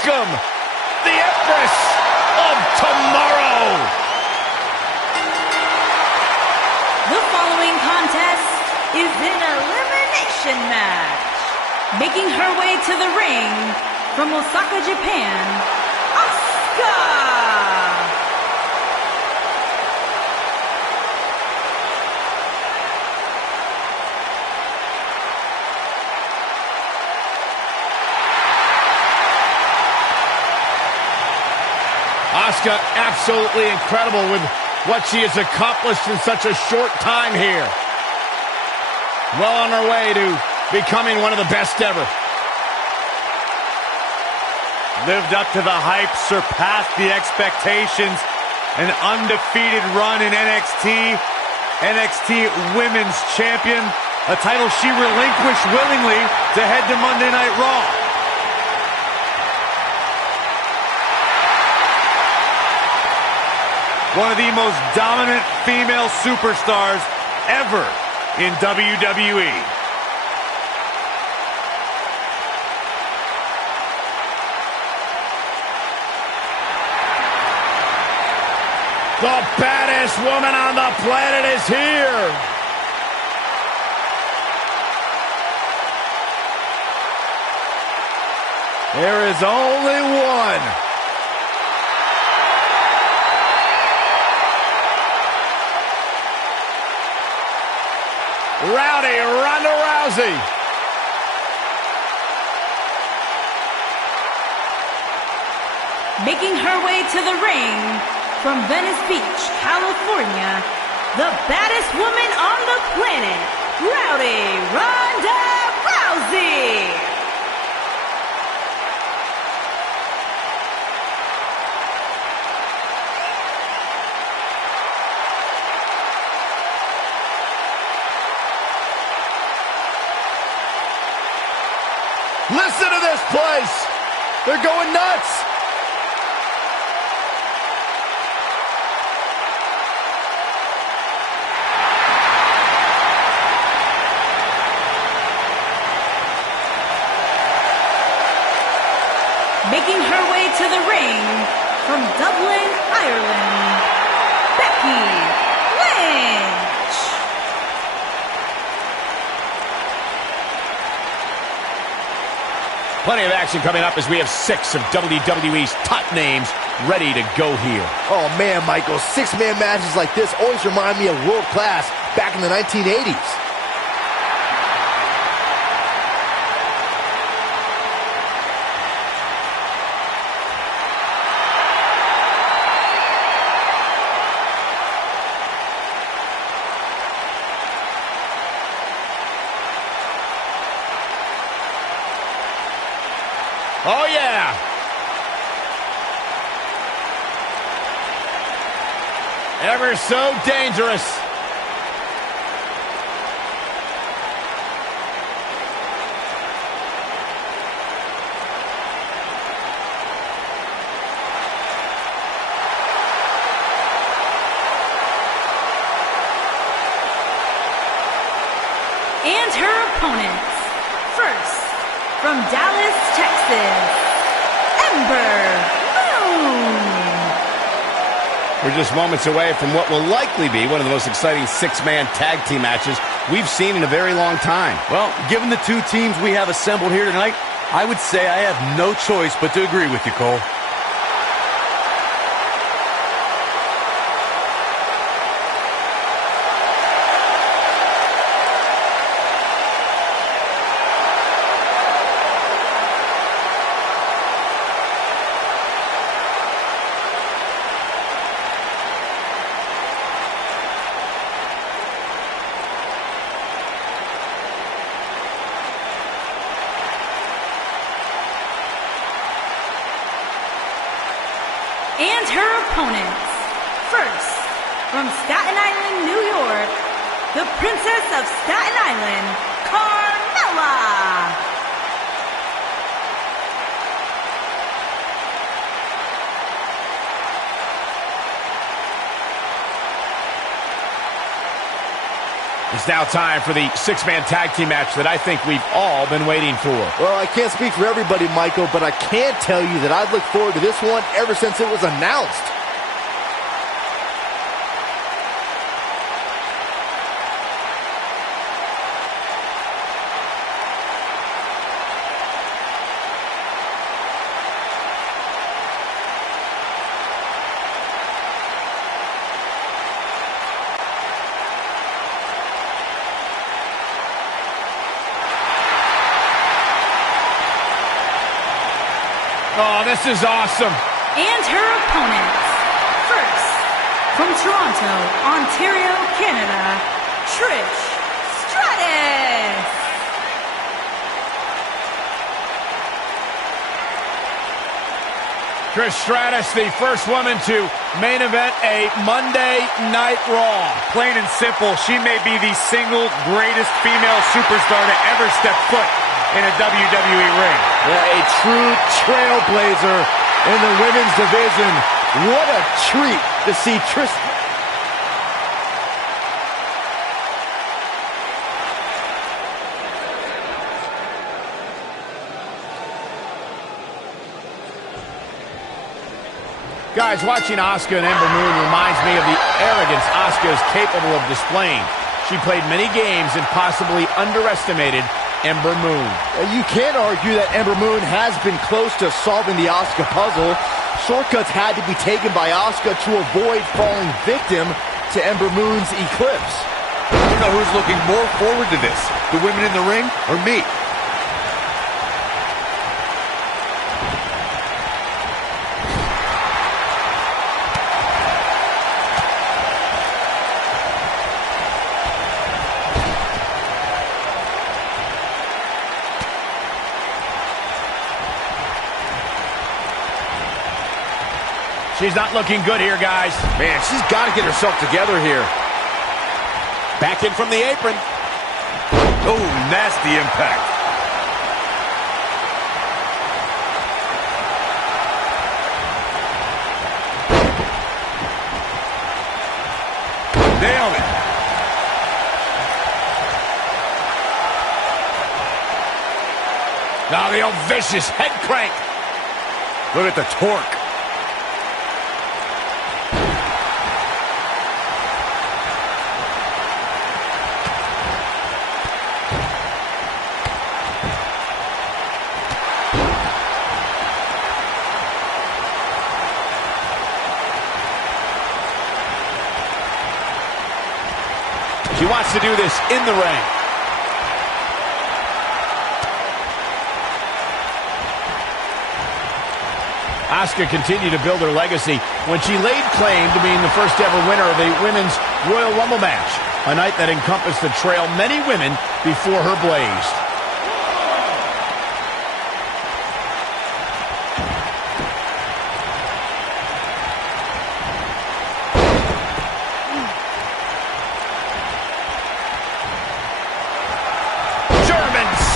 welcome the Empress of Tomorrow. The following contest is an elimination match. Making her way to the ring from Osaka, Japan, Asuka. Asuka absolutely incredible with what she has accomplished in such a short time here. Well on her way to becoming one of the best ever. Lived up to the hype, surpassed the expectations. An undefeated run in NXT. NXT Women's Champion. A title she relinquished willingly to head to Monday Night Raw. One of the most dominant female superstars ever in WWE. The baddest woman on the planet is here. There is only one. Rowdy Ronda Rousey. Making her way to the ring from Venice Beach, California, the baddest woman on the planet, Rowdy Ronda Rousey. Listen to this place. They're going nuts. Making her way to the ring from Dublin, Ireland, Lynch. Plenty of action coming up as we have 6 of WWE's top names ready to go here. Oh man, Michael, 6-man matches like this always remind me of world class back in the 1980s. Oh, yeah. Ever so dangerous. And her opponents. First, from Dallas, Texas, Moon. We're just moments away from what will likely be one of the most exciting 6-man tag team matches we've seen in a very long time. Well, given the two teams we have assembled here tonight, I would say I have no choice but to agree with you, Cole. And her opponents. First, from Staten Island, New York, the Princess of Staten Island, Carmella. It's now time for the six-man tag team match that I think we've all been waiting for. Well, I can't speak for everybody, Michael, but I can tell you that I've looked forward to this one ever since it was announced. Oh, this is awesome. And her opponents. First, from Toronto, Ontario, Canada, Trish Stratus. Trish Stratus, the first woman to main event a Monday Night Raw. Plain and simple, she may be the single greatest female superstar to ever step foot in a WWE ring. Yeah, a true trailblazer in the women's division. What a treat to see Trish. Guys, watching Asuka and Ember Moon reminds me of the arrogance Asuka is capable of displaying. She played many games and possibly underestimated Ember Moon. You can't argue that Ember Moon has been close to solving the Asuka puzzle. Shortcuts had to be taken by Asuka to avoid falling victim to Ember Moon's eclipse. I don't know who's looking more forward to this, the women in the ring or me. She's not looking good here, guys. Man, she's got to get herself together here. Back in from the apron. Oh, nasty impact. Nailed it. Now the old vicious head crank. Look at the torque. She wants to do this in the ring. Asuka continued to build her legacy when she laid claim to being the first ever winner of the Women's Royal Rumble match, a night that encompassed the trail many women before her blazed.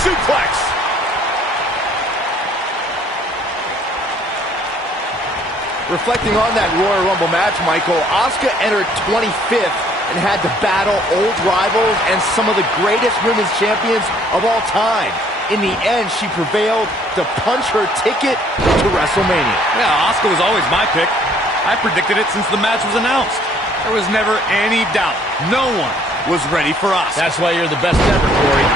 Suplex. Reflecting on that Royal Rumble match, Michael, Asuka entered 25th and had to battle old rivals and some of the greatest women's champions of all time. In the end, she prevailed to punch her ticket to WrestleMania. Yeah, Asuka was always my pick. I predicted it since the match was announced. There was never any doubt. No one was ready for Asuka. That's why you're the best ever, Corey.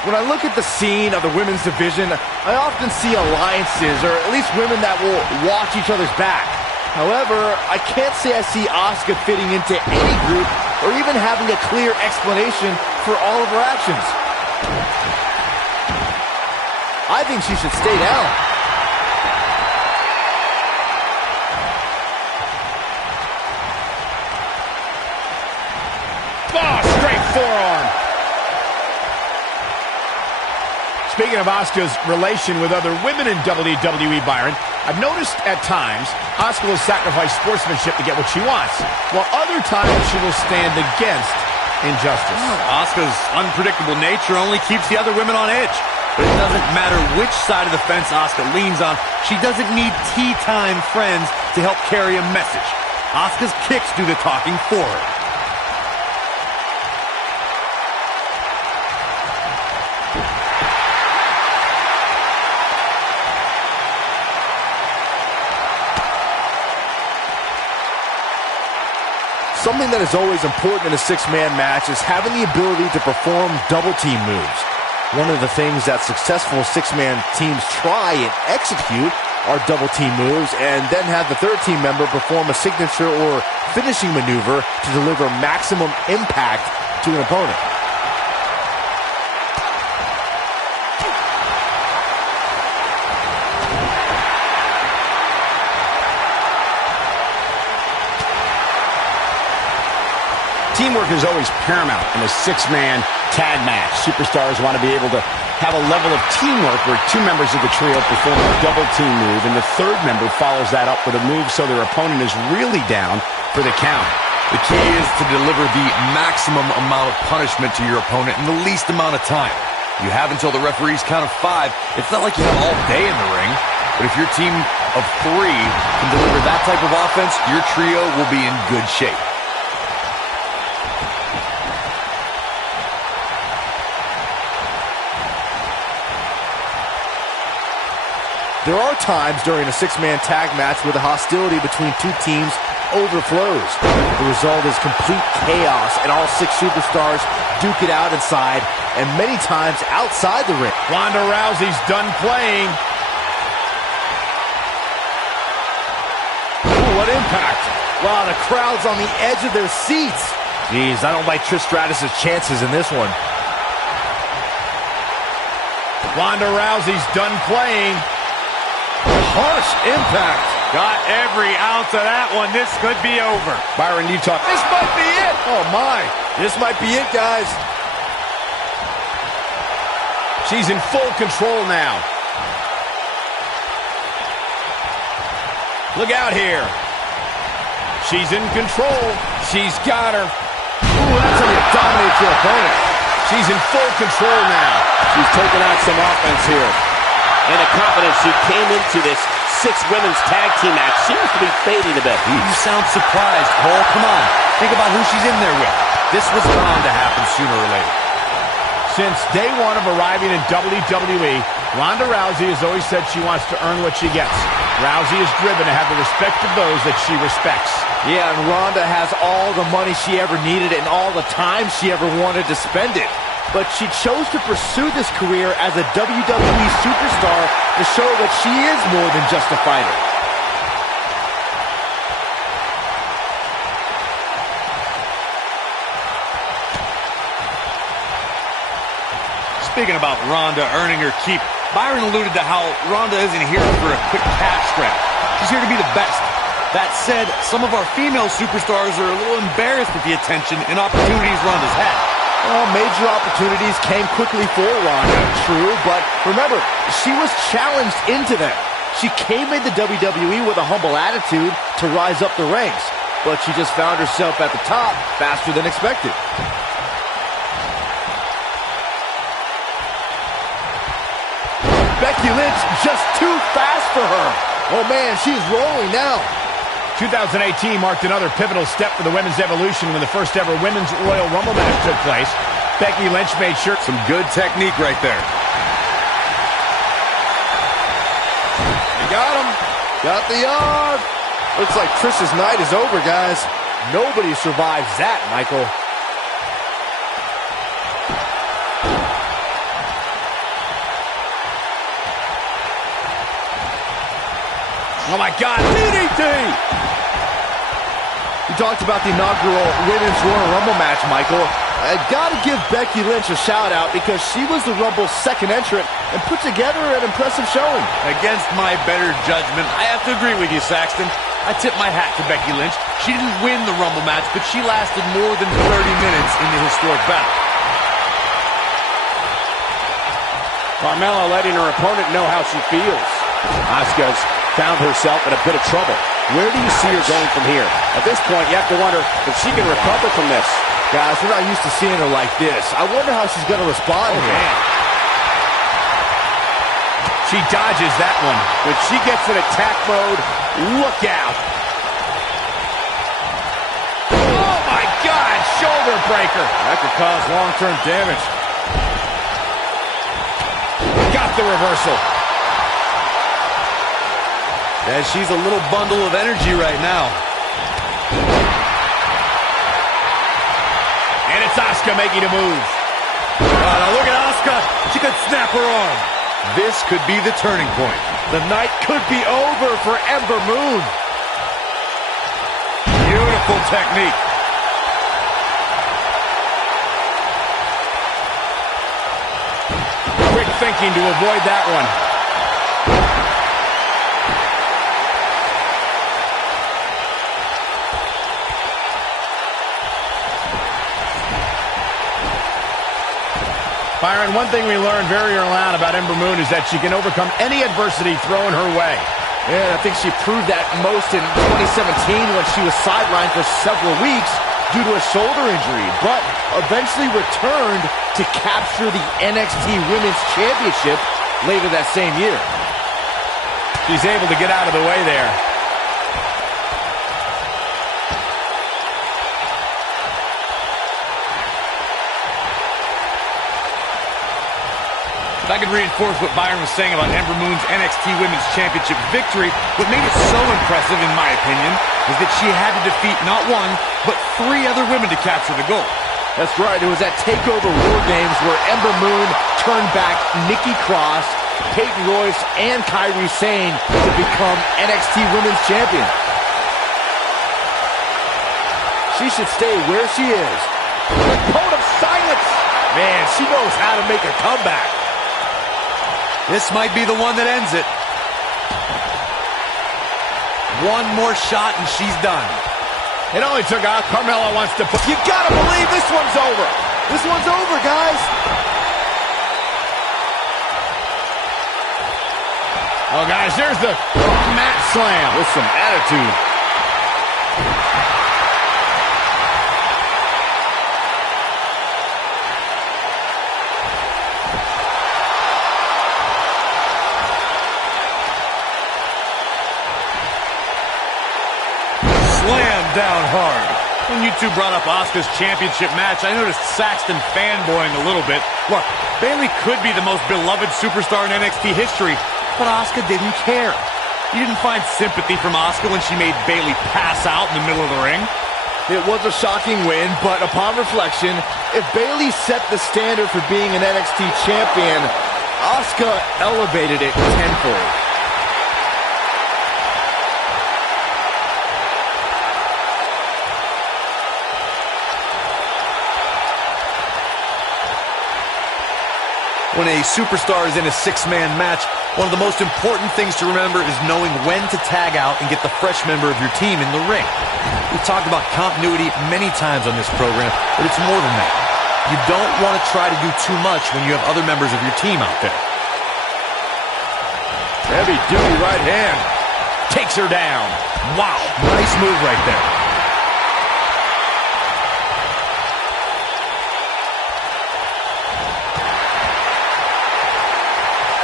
When I look at the scene of the women's division, I often see alliances, or at least women that will watch each other's back. However, I can't say I see Asuka fitting into any group or even having a clear explanation for all of her actions. I think she should stay down. Oh, straight forearm. Speaking of Asuka's relation with other women in WWE, Byron, I've noticed at times Asuka will sacrifice sportsmanship to get what she wants, while other times she will stand against injustice. Asuka's unpredictable nature only keeps the other women on edge. But it doesn't matter which side of the fence Asuka leans on, she doesn't need tea time friends to help carry a message. Asuka's kicks do the talking for her. Something that is always important in a six-man match is having the ability to perform double-team moves. One of the things that successful six-man teams try and execute are double-team moves, and then have the third team member perform a signature or finishing maneuver to deliver maximum impact to an opponent. Teamwork is always paramount in a six-man tag match. Superstars want to be able to have a level of teamwork where two members of the trio perform a double team move, and the third member follows that up with a move so their opponent is really down for the count. The key is to deliver the maximum amount of punishment to your opponent in the least amount of time. You have until the referee's count of 5. It's not like you have all day in the ring, but if your team of 3 can deliver that type of offense, your trio will be in good shape. There are times during a six-man tag match where the hostility between two teams overflows. The result is complete chaos, and all 6 superstars duke it out inside, and many times outside the ring. Ronda Rousey's done playing. Ooh, what impact. Wow, the crowd's on the edge of their seats. Jeez, I don't like Trish Stratus's chances in this one. Ronda Rousey's done playing. Harsh impact. Got every ounce of that one. This could be over. Byron, you talk. This might be it. Oh, my. This might be it, guys. She's in full control now. Look out here. She's in control. She's got her. Ooh, that's how you dominate your opponent. She's in full control now. She's taking out some offense here. And the confidence she came into this 6 women's tag team match seems to be fading a bit. You sound surprised, Cole. Come on. Think about who she's in there with. This was bound to happen sooner or later. Since day one of arriving in WWE, Ronda Rousey has always said she wants to earn what she gets. Rousey is driven to have the respect of those that she respects. Yeah, and Ronda has all the money she ever needed and all the time she ever wanted to spend it. But she chose to pursue this career as a WWE superstar to show that she is more than just a fighter. Speaking about Ronda earning her keep, Byron alluded to how Ronda isn't here for a quick cash grab. She's here to be the best. That said, some of our female superstars are a little embarrassed at the attention and opportunities Ronda's had. Well, major opportunities came quickly for Ronda, true, but remember, she was challenged into them. She came into WWE with a humble attitude to rise up the ranks, but she just found herself at the top faster than expected. Becky Lynch just too fast for her. Oh man, she's rolling now. 2018 marked another pivotal step for the women's evolution when the first ever Women's Royal Rumble match took place. Becky Lynch made sure. Some good technique right there. You got him. Got the arm. Looks like Trish's night is over, guys. Nobody survives that, Michael. Oh my God, DDT! You talked about the inaugural Women's Royal Rumble match, Michael. I gotta give Becky Lynch a shout out because she was the Rumble's second entrant and put together an impressive showing. Against my better judgment, I have to agree with you, Saxton. I tip my hat to Becky Lynch. She didn't win the Rumble match, but she lasted more than 30 minutes in the historic battle. Carmella letting her opponent know how she feels. Asuka's found herself in a bit of trouble. Where do you see her going from here? At this point, you have to wonder if she can recover from this. Guys, we're not used to seeing her like this. I wonder how she's going to respond here. She dodges that one. When she gets in attack mode, look out. Oh my God, shoulder breaker. That could cause long-term damage. Got the reversal. And she's a little bundle of energy right now. And it's Asuka making a move. Oh, now look at Asuka. She could snap her arm. This could be the turning point. The night could be over for Ember Moon. Beautiful technique. Quick thinking to avoid that one. Byron, one thing we learned very early on about Ember Moon is that she can overcome any adversity thrown her way. Yeah, I think she proved that most in 2017 when she was sidelined for several weeks due to a shoulder injury, but eventually returned to capture the NXT Women's Championship later that same year. She's able to get out of the way there. If I could reinforce what Byron was saying about Ember Moon's NXT Women's Championship victory, what made it so impressive, in my opinion, is that she had to defeat not one, but 3 other women to capture the gold. That's right. It was at TakeOver War Games where Ember Moon turned back Nikki Cross, Peyton Royce, and Kairi Sane to become NXT Women's Champion. She should stay where she is. The code of silence. Man, she knows how to make a comeback. This might be the one that ends it. One more shot and she's done. It only took out. Carmella wants to put... You gotta believe this one's over. This one's over, guys. Oh, guys, there's the mat slam. With some attitude. Down hard. When you two brought up Asuka's championship match, I noticed Saxton fanboying a little bit. Look, Bayley could be the most beloved superstar in NXT history, but Asuka didn't care. You didn't find sympathy from Asuka when she made Bayley pass out in the middle of the ring. It was a shocking win, but upon reflection, if Bayley set the standard for being an NXT champion, Asuka elevated it tenfold. When a superstar is in a 6-man match, one of the most important things to remember is knowing when to tag out and get the fresh member of your team in the ring. We've talked about continuity many times on this program, but it's more than that. You don't want to try to do too much when you have other members of your team out there. Heavy-duty right hand. Takes her down. Wow, nice move right there.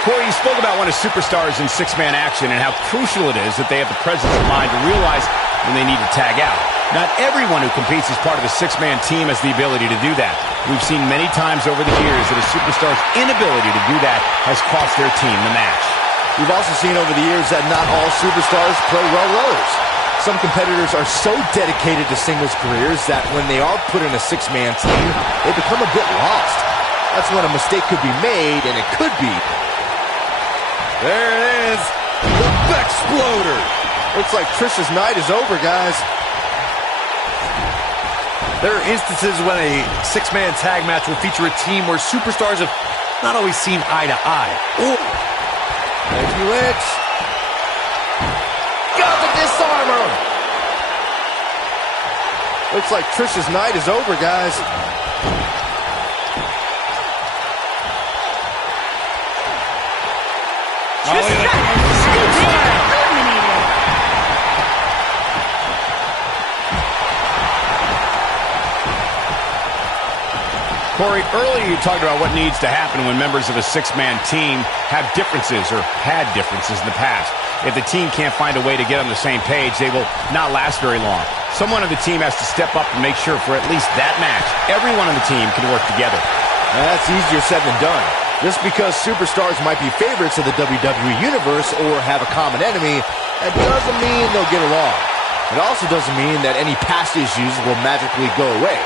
Corey, you spoke about one of superstars in 6-man action and how crucial it is that they have the presence of mind to realize when they need to tag out. Not everyone who competes as part of a 6-man team has the ability to do that. We've seen many times over the years that a superstar's inability to do that has cost their team the match. We've also seen over the years that not all superstars play well roles. Some competitors are so dedicated to singles careers that when they are put in a 6-man team, they become a bit lost. That's when a mistake could be made, and it could be. There it is, the Bexploder. Looks like Trish's night is over, guys. There are instances when a 6-man tag match will feature a team where superstars have not always seen eye to eye. Ooh. Thank you, Lynch. Got the disarmer. Looks like Trish's night is over, guys. Trish Stratus has been eliminated. Corey, earlier you talked about what needs to happen when members of a six-man team have differences or had differences in the past. If the team can't find a way to get on the same page, they will not last very long. Someone on the team has to step up and make sure for at least that match, everyone on the team can work together. That's easier said than done. Just because superstars might be favorites of the WWE Universe or have a common enemy, that doesn't mean they'll get along. It also doesn't mean that any past issues will magically go away.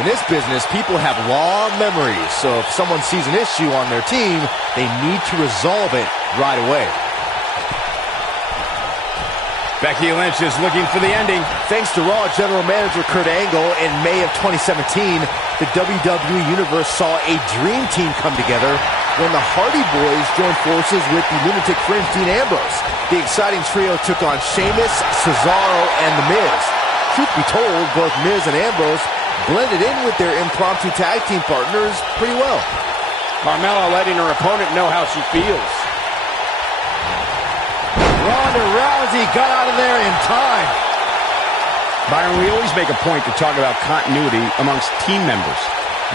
In this business, people have long memories, so if someone sees an issue on their team, they need to resolve it right away. Becky Lynch is looking for the ending. Thanks to Raw General Manager Kurt Angle, in May of 2017, the WWE Universe saw a dream team come together when the Hardy Boys joined forces with the Lunatic Fringe Dean Ambrose. The exciting trio took on Sheamus, Cesaro, and The Miz. Truth be told, both Miz and Ambrose blended in with their impromptu tag team partners pretty well. Carmella letting her opponent know how she feels. Rousey got out of there in time. Byron, we always make a point to talk about continuity amongst team members.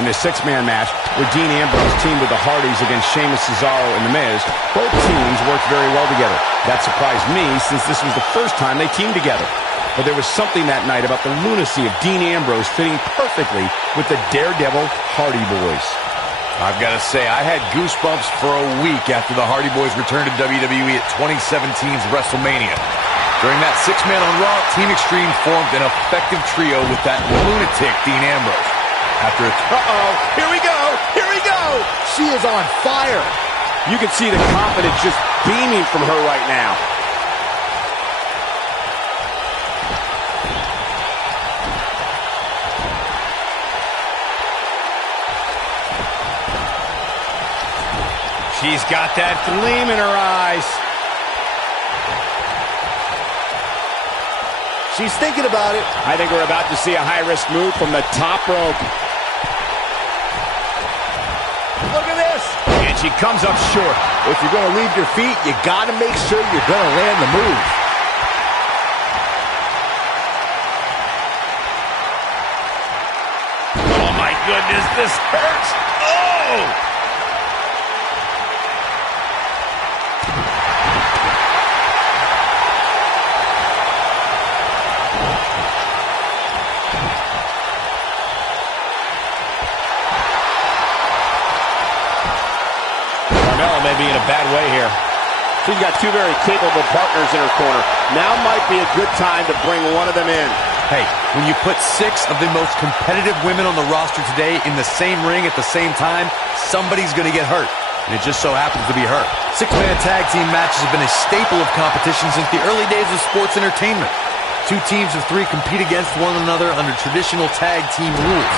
In the six-man match, where Dean Ambrose teamed with the Hardys against Sheamus, Cesaro, and The Miz, both teams worked very well together. That surprised me, since this was the first time they teamed together. But there was something that night about the lunacy of Dean Ambrose fitting perfectly with the Daredevil Hardy Boys. I've got to say, I had goosebumps for a week after the Hardy Boys returned to WWE at 2017's WrestleMania. During that six-man on Raw, Team Extreme formed an effective trio with that lunatic Dean Ambrose. After Here we go! Here we go! She is on fire. You can see the confidence just beaming from her right now. She's got that gleam in her eyes. She's thinking about it. I think we're about to see a high-risk move from the top rope. Look at this. And she comes up short. If you're going to leave your feet, you got to make sure you're going to land the move. Oh, my goodness, this hurts. Oh! Carmella may be in a bad way here. She's got two very capable partners in her corner. Now might be a good time to bring one of them in. Hey, when you put six of the most competitive women on the roster today in the same ring at the same time, somebody's going to get hurt. And it just so happens to be her. Six-man tag team matches have been a staple of competition since the early days of sports entertainment. Two teams of three compete against one another under traditional tag team rules.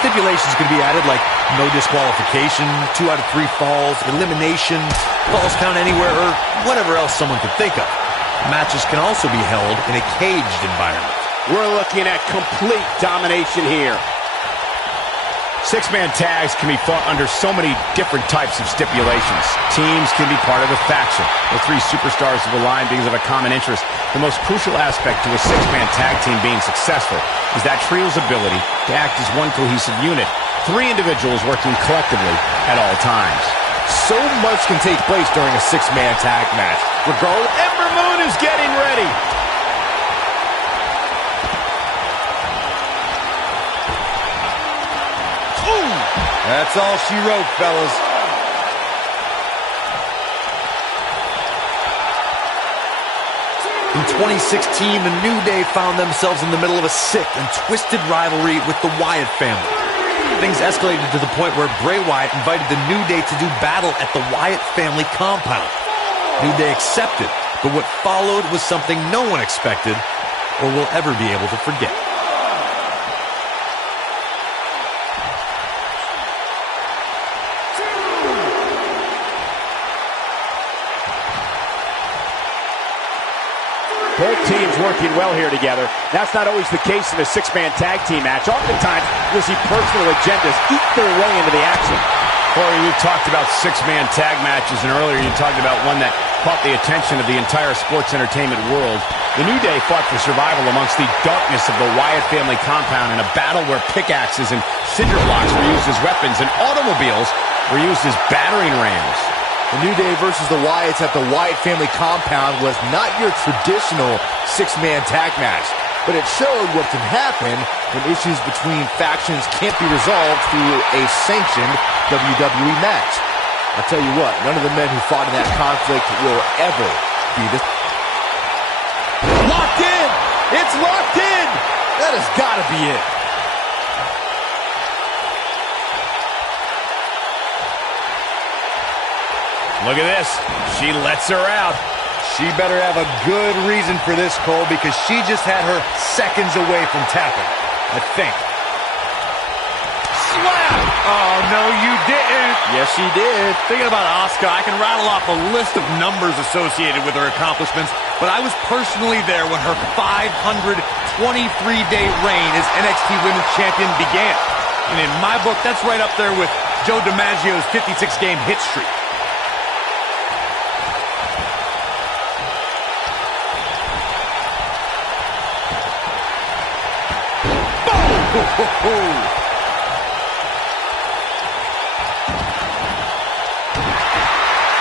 Stipulations can be added like no disqualification, 2 out of 3 falls, elimination, falls count anywhere, or whatever else someone could think of. Matches can also be held in a caged environment. We're looking at complete domination here. Six-man tags can be fought under so many different types of stipulations. Teams can be part of a faction. The 3 superstars have aligned because of a common interest. The most crucial aspect to a six-man tag team being successful is that trio's ability to act as one cohesive unit. 3 individuals working collectively at all times. So much can take place during a six-man tag match. Regardless, Ember Moon is getting ready. That's all she wrote, fellas. In 2016, the New Day found themselves in the middle of a sick and twisted rivalry with the Wyatt family. Things escalated to the point where Bray Wyatt invited the New Day to do battle at the Wyatt family compound. New Day accepted, but what followed was something no one expected or will ever be able to forget. Both teams working well here together. That's not always the case in a six-man tag team match. Oftentimes, you'll see personal agendas eat their way into the action. Corey, we've talked about six-man tag matches, and earlier you talked about one that caught the attention of the entire sports entertainment world. The New Day fought for survival amongst the darkness of the Wyatt family compound in a battle where pickaxes and cinder blocks were used as weapons and automobiles were used as battering rams. The New Day versus the Wyatts at the Wyatt family compound was not your traditional six-man tag match, but it showed what can happen when issues between factions can't be resolved through a sanctioned WWE match. I'll tell you what, none of the men who fought in that conflict will ever be this. Locked in! It's locked in! That has got to be it. Look at this. She lets her out. She better have a good reason for this, Cole, because she just had her seconds away from tapping, I think. Slap! Oh, no, you didn't. Yes, she did. Thinking about Asuka, I can rattle off a list of numbers associated with her accomplishments, but I was personally there when her 523-day reign as NXT Women's Champion began. And in my book, that's right up there with Joe DiMaggio's 56-game hit streak.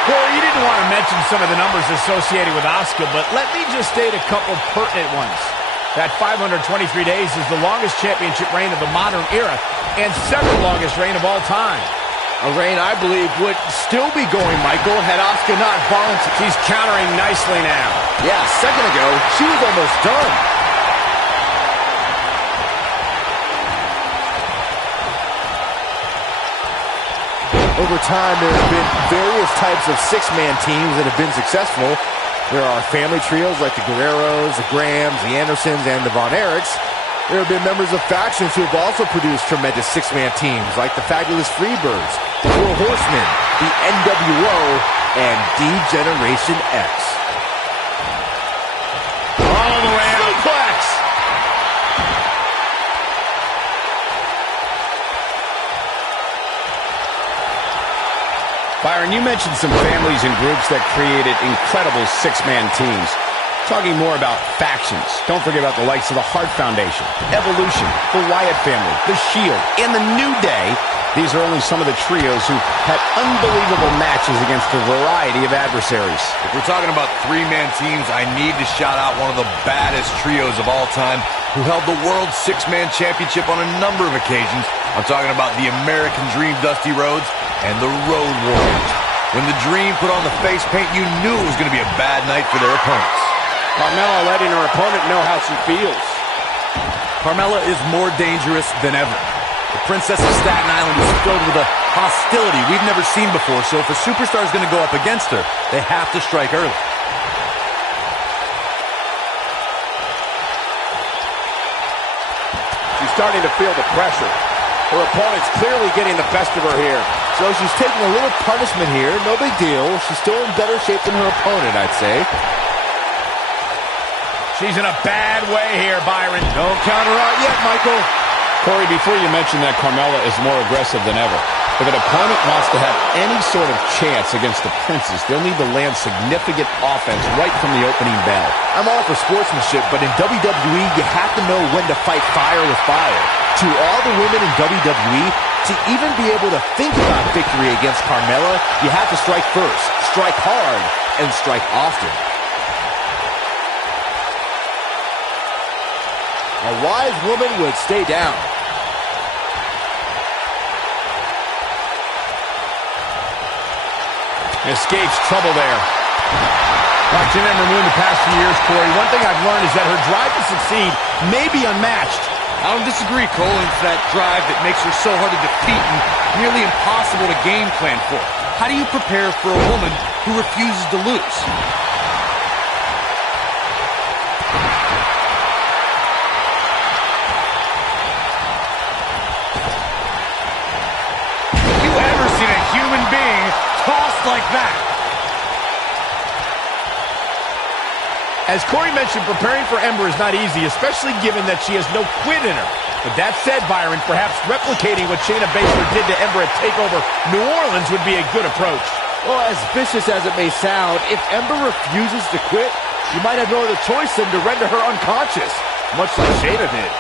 Corey, you didn't want to mention some of the numbers associated with Asuka, but let me just state a couple pertinent ones. That 523 days is the longest championship reign of the modern era and second longest reign of all time. A reign I believe would still be going, Michael, had Asuka not volunteered. She's countering nicely now. Yeah, a second ago, she was almost done. Over time, there have been various types of six-man teams that have been successful. There are family trios like the Guerreros, the Grahams, the Andersons, and the Von Erichs. There have been members of factions who have also produced tremendous six-man teams like the Fabulous Freebirds, the Four Horsemen, the NWO, and D-Generation X. All the way out. Suplex! Byron, you mentioned some families and groups that created incredible six-man teams. Talking more about factions, don't forget about the likes of the Hart Foundation, Evolution, the Wyatt family, the Shield, and the New Day. These are only some of the trios who had unbelievable matches against a variety of adversaries. If we're talking about three-man teams, I need to shout out one of the baddest trios of all time who held the World Six-Man Championship on a number of occasions. I'm talking about the American Dream Dusty Rhodes and the Road Warriors. When the Dream put on the face paint, you knew it was going to be a bad night for their opponents. Carmella letting her opponent know how she feels. Carmella is more dangerous than ever. The Princess of Staten Island is filled with a hostility we've never seen before, so if a superstar is going to go up against her, they have to strike early. She's starting to feel the pressure. Her opponent's clearly getting the best of her here. So she's taking a little punishment here. No big deal. She's still in better shape than her opponent, I'd say. She's in a bad way here, Byron. Don't count her out yet, Michael. Corey, before you mention that Carmella is more aggressive than ever, if an opponent wants to have any sort of chance against the Princess, they'll need to land significant offense right from the opening bell. I'm all for sportsmanship, but in WWE, you have to know when to fight fire with fire. To all the women in WWE, to even be able to think about victory against Carmella, you have to strike first, strike hard, and strike often. A wise woman would stay down. Escapes trouble there. Watching Ember Moon the past few years, Corey, one thing I've learned is that her drive to succeed may be unmatched. I don't disagree, Cole. It's that drive that makes her so hard to defeat and nearly impossible to game plan for. How do you prepare for a woman who refuses to lose? Have you ever seen a human being tossed like that? As Corey mentioned, preparing for Ember is not easy, especially given that she has no quit in her. But that said, Byron, perhaps replicating what Shayna Baszler did to Ember at TakeOver New Orleans would be a good approach. Well, as vicious as it may sound, if Ember refuses to quit, you might have no other choice than to render her unconscious, much like Shayna did.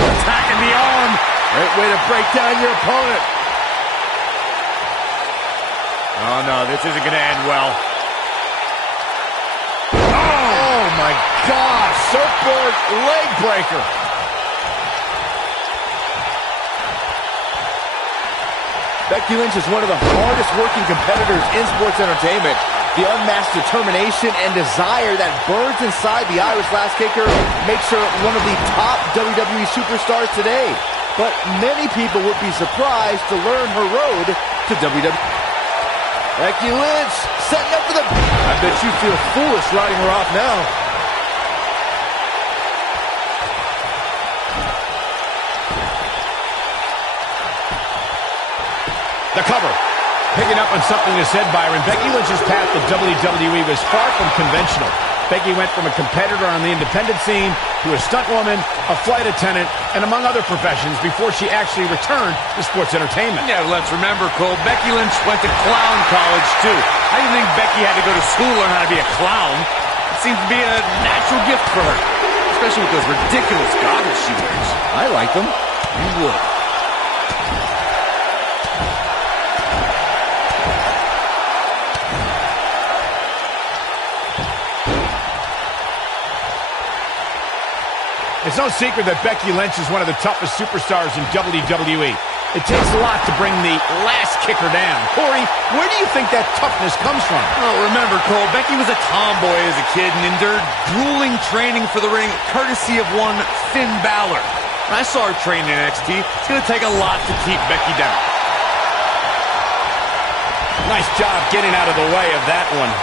Attacking the arm. Great way to break down your opponent. Oh, no, this isn't going to end well. Oh, my gosh. Surfboard leg breaker. Becky Lynch is one of the hardest working competitors in sports entertainment. The unmatched determination and desire that burns inside the Irish Last Kicker makes her one of the top WWE superstars today. But many people would be surprised to learn her road to WWE. Becky Lynch setting up for the... I bet you feel foolish writing her off now. The cover. Picking up on something you said, Byron, Becky Lynch's path to WWE was far from conventional. Becky went from a competitor on the independent scene to a stunt woman, a flight attendant, and among other professions before she actually returned to sports entertainment. Yeah, let's remember, Cole, Becky Lynch went to clown college, too. How do you think Becky had to go to school to learn how to be a clown? It seems to be a natural gift for her, especially with those ridiculous goggles she wears. I like them. You would. It's no secret that Becky Lynch is one of the toughest superstars in WWE. It takes a lot to bring the last kicker down. Corey, where do you think that toughness comes from? Well, remember, Cole, Becky was a tomboy as a kid and endured grueling training for the ring, courtesy of one Finn Balor. When I saw her train in NXT, it's going to take a lot to keep Becky down. Nice job getting out of the way of that one.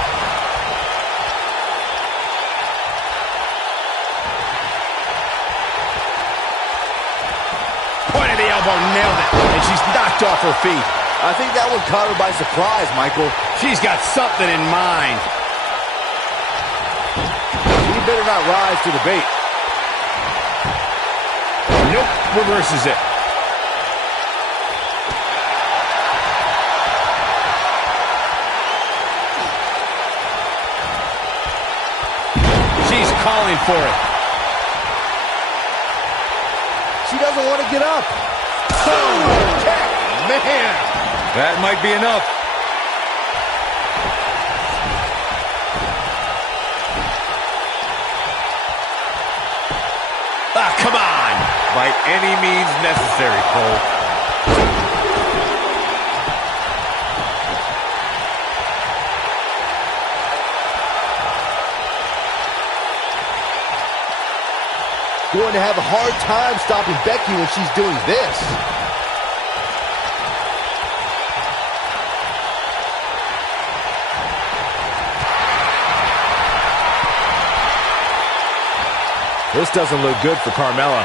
Point of the elbow, nailed it, and she's knocked off her feet. I think that one caught her by surprise, Michael. She's got something in mind. She better not rise to the bait. Nope, reverses it. She's calling for it. She doesn't want to get up. Man. That might be enough. Ah, come on. By any means necessary, Cole. Going to have a hard time stopping Becky when she's doing this. This doesn't look good for Carmella.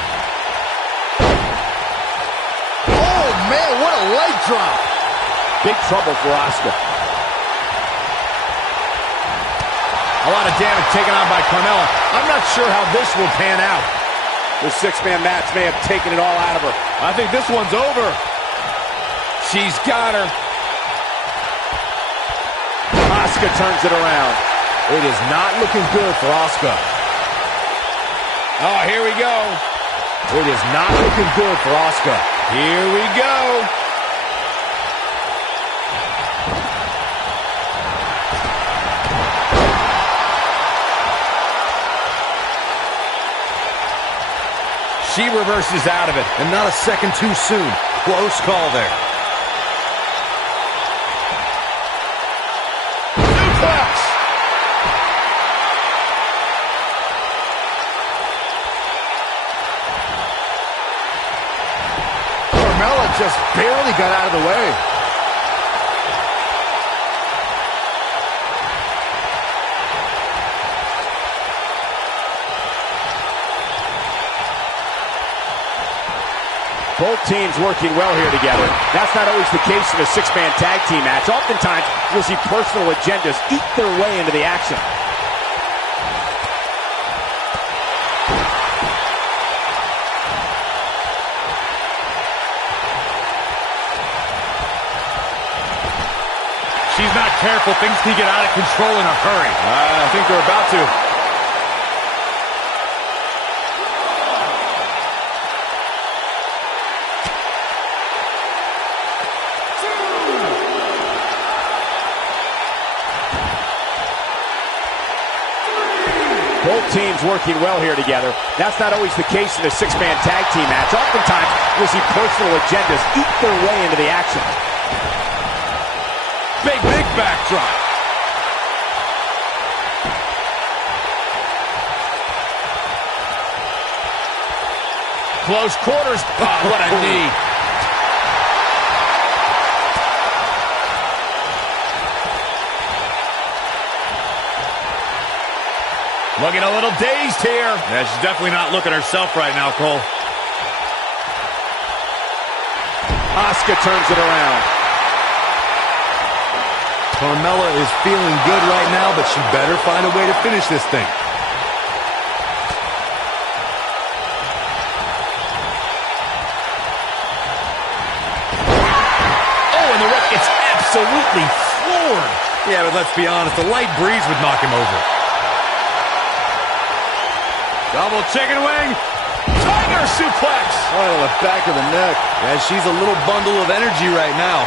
Oh, man, what a leg drop. Big trouble for Asuka. A lot of damage taken on by Carmella. I'm not sure how this will pan out. This six-man match may have taken it all out of her. I think this one's over. She's got her. Asuka turns it around. It is not looking good for Asuka. Oh, here we go. It is not looking good for Asuka. Here we go. She reverses out of it. And not a second too soon. Close call there. Suplex! Carmella just barely got out of the way. Both teams working well here together. That's not always the case in a six-man tag team match. Oftentimes, you'll see personal agendas eat their way into the action. She's not careful. Things can get out of control in a hurry. I think they're about to. Both teams working well here together. That's not always the case in a six-man tag team match. Oftentimes, you'll see personal agendas eat their way into the action. Big backdrop. Close quarters. Oh, what a knee. Looking a little dazed here. Yeah, she's definitely not looking herself right now, Cole. Asuka turns it around. Carmella is feeling good right now, but she better find a way to finish this thing. Oh, and the ref gets absolutely floored. Yeah, but let's be honest, a light breeze would knock him over. Double chicken wing. Tiger suplex. Right on the back of the neck. Yeah, she's a little bundle of energy right now.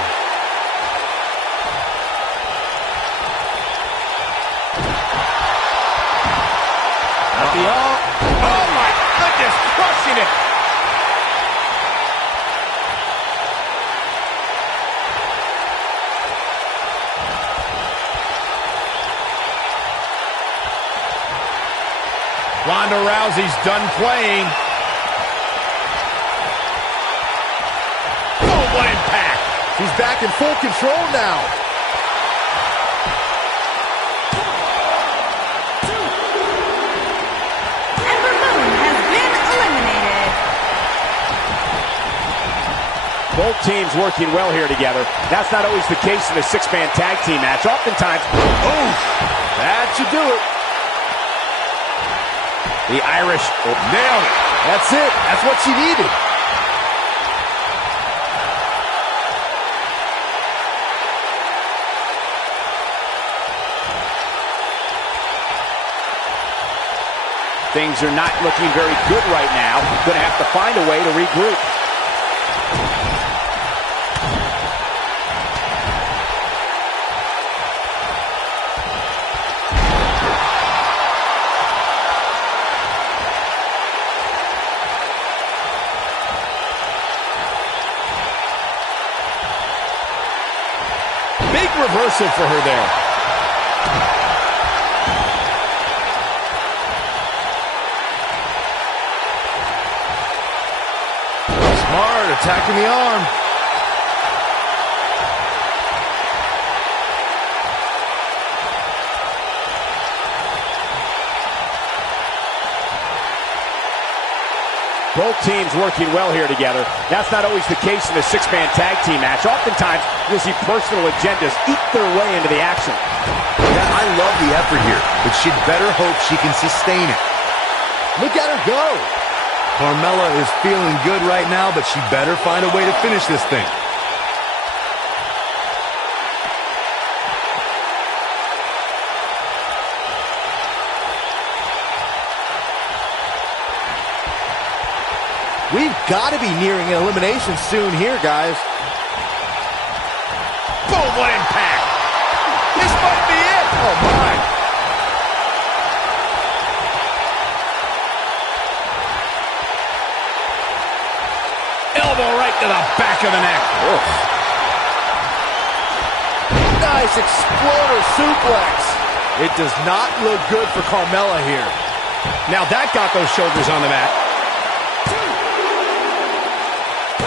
Oh, my goodness. Crushing it. Ronda Rousey's done playing. Oh, what impact. She's back in full control now. Ember Moon has been eliminated. Both teams working well here together. That's not always the case in a six-man tag team match. Oftentimes, That should do it. The Irish nailed it. That's it. That's what she needed. things are not looking very good right now. Going to have to find a way to regroup. Big reversal for her there. Smart, attacking the arm. Both teams working well here together. That's not always the case in a six-man tag team match. Oftentimes, you'll see personal agendas eat their way into the action. Yeah, I love the effort here, but she'd better hope she can sustain it. Look at her go. Carmella is feeling good right now, but she better find a way to finish this thing. We've got to be nearing an elimination soon here, guys. Boom, what impact. This might be it. Oh, my. Elbow right to the back of the neck. Oof. Nice exploder suplex. It does not look good for Carmella here. Now that got those shoulders on the mat.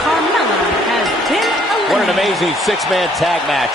Carmella has been eliminated. What an amazing six-man tag match.